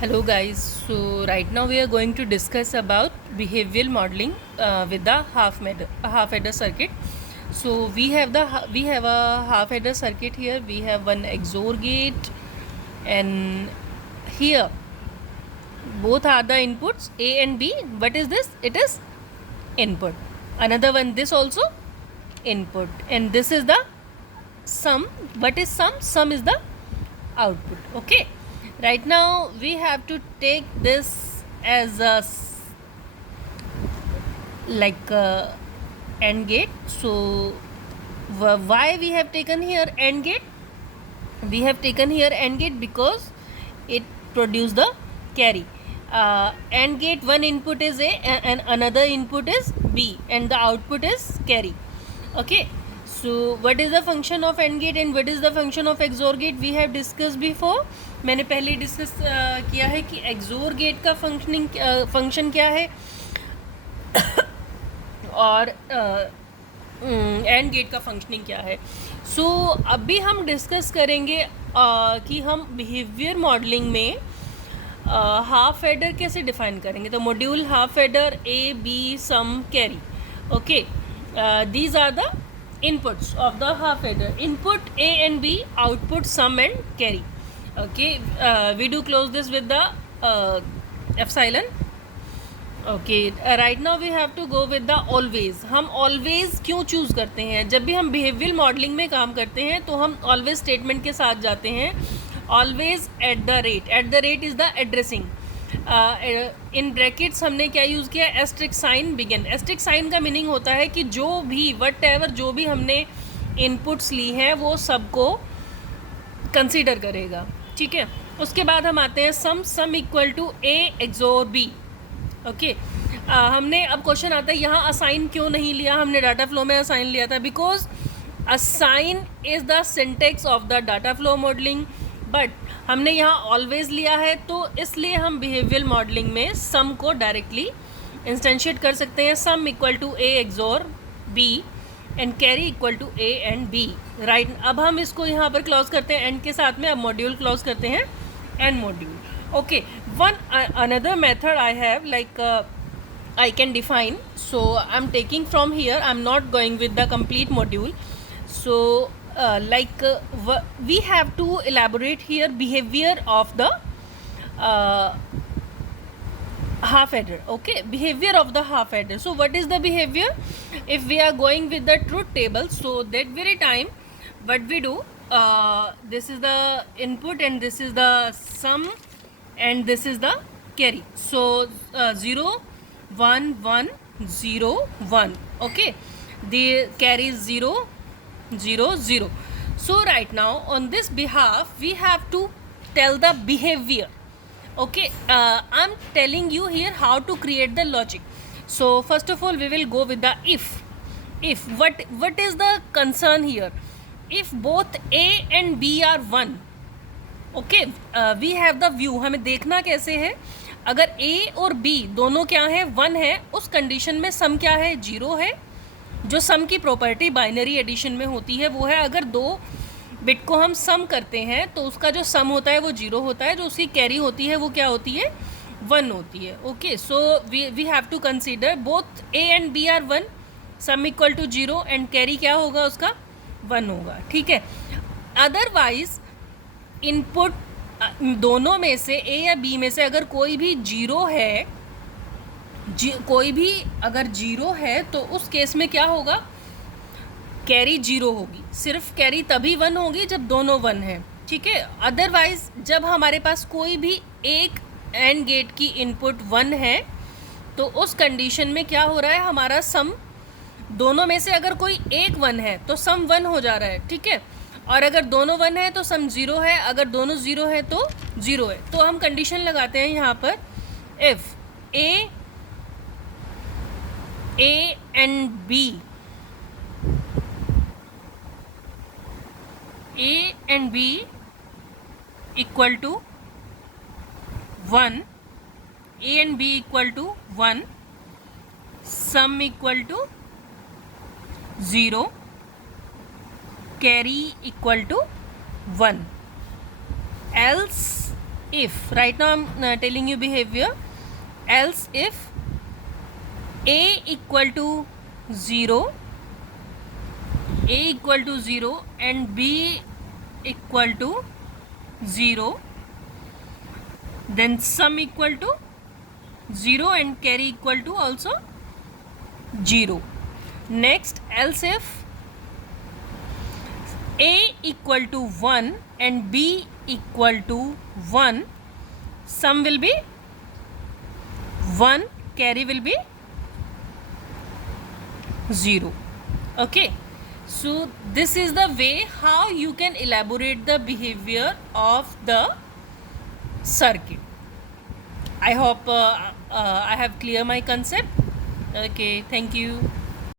Hello guys, so right now we are going to discuss about behavioral modeling with the half adder circuit. So we have a half adder circuit here. We have one XOR gate, and here both are the inputs A and B. What is this? It is input. Another one, this also input, and this is the sum. What is sum? Sum is the output. Okay, right now we have to take this as a like a AND gate. So why we have taken here AND gate? We have taken here AND gate because it produce the carry. AND gate, one input is A and another input is B, and the output is carry. Okay, so what is the function of AND gate and what is the function of XOR gate? We have discussed before. मैंने पहले डिस्कस किया है कि XOR gate का फंक्शन क्या है और and gate का फंक्शनिंग क्या है. सो अभी हम डिस्कस करेंगे कि हम बिहेवियर मॉडलिंग में हाफ एडर कैसे डिफाइन करेंगे. तो module half adder A B sum carry. Okay, these are the inputs of the half adder. Input A and B, output sum and carry. Okay, we do close this with the epsilon. Okay, right now we have to go with the always. हम always क्यों choose करते हैं? जब भी हम behavioural modelling में काम करते हैं तो हम ऑलवेज स्टेटमेंट के साथ जाते हैं. Always at the rate is the addressing. In brackets हमने क्या यूज़ किया? Asterisk sign begin. Asterisk sign का मीनिंग होता है कि जो भी जो भी हमने इनपुट्स ली हैं वो सबको कंसीडर करेगा. ठीक है, उसके बाद हम आते हैं sum equal to A XOR B. Okay, हमने अब क्वेश्चन आता है यहाँ असाइन क्यों नहीं लिया? हमने डाटा फ्लो में असाइन लिया था because assign is the syntax of the data flow modelling, but हमने यहाँ ऑलवेज लिया है तो इसलिए हम बिहेवियल मॉडलिंग में सम को डायरेक्टली इंस्टेंशिएट कर सकते हैं. Sum equal to A XOR B and carry equal to A and B. Right, अब हम इसको यहाँ पर क्लोज करते हैं एंड के साथ में. अब मॉड्यूल क्लोज करते हैं and module. Okay, another method I have, like I can define. So I'm taking from here. I'm not going with the complete module. So we have to elaborate here behavior of the half adder. Okay, behavior of the half adder. So what is the behavior? If we are going with the truth table, so that very time what we do, this is the input and this is the sum and this is the carry. So 0 1 1 0 1. Okay, the carry is 0 0 0. So right now on this behalf we have to tell the behavior. Okay, I'm telling you here how to create the logic. So first of all we will go with the if. What is the concern here? If both A and B are 1, okay, we have the view. हमें देखना कैसे है? अगर ए और बी दोनों क्या है? 1 है. उस कंडीशन में सम क्या है? 0 है. जो सम की प्रॉपर्टी बाइनरी एडिशन में होती है वो है अगर दो बिट को हम सम करते हैं तो उसका जो सम होता है वो 0 होता है, जो उसकी कैरी होती है वो क्या होती है? 1 होती है. Okay, so we have to consider both A and B are 1, sum equal to 0 and carry क्या होगा? उसका 1 होगा. ठीक है, अदरवाइज इनपुट दोनों में से ए या बी में से अगर कोई भी 0 है, कोई भी अगर 0 है तो उस केस में क्या होगा? कैरी 0 होगी. सिर्फ कैरी तभी 1 होगी जब दोनों 1 है. ठीक है, अदरवाइज जब हमारे पास कोई भी एक एंड गेट की इनपुट 1 है तो उस कंडीशन में क्या हो रहा है? हमारा सम दोनों में से अगर कोई एक 1 है तो सम 1 हो जा रहा है. ठीक है, और अगर दोनों 1 है तो सम 0 है, अगर दोनों 0 है तो 0 है. तो हम कंडीशन लगाते हैं यहाँ पर if A and B equal to 1, A and B equal to 1, sum equal to 0, carry equal to 1, else if, right now I'm telling you behavior, else if a equal to 0, and b equal to 0, then sum equal to 0 and carry equal to also 0. Next, else if a equal to 1 and b equal to 1, sum will be 1, carry will be 0. Okay, so this is the way how you can elaborate the behavior of the circuit. I hope I have clear my concept. Okay, thank you.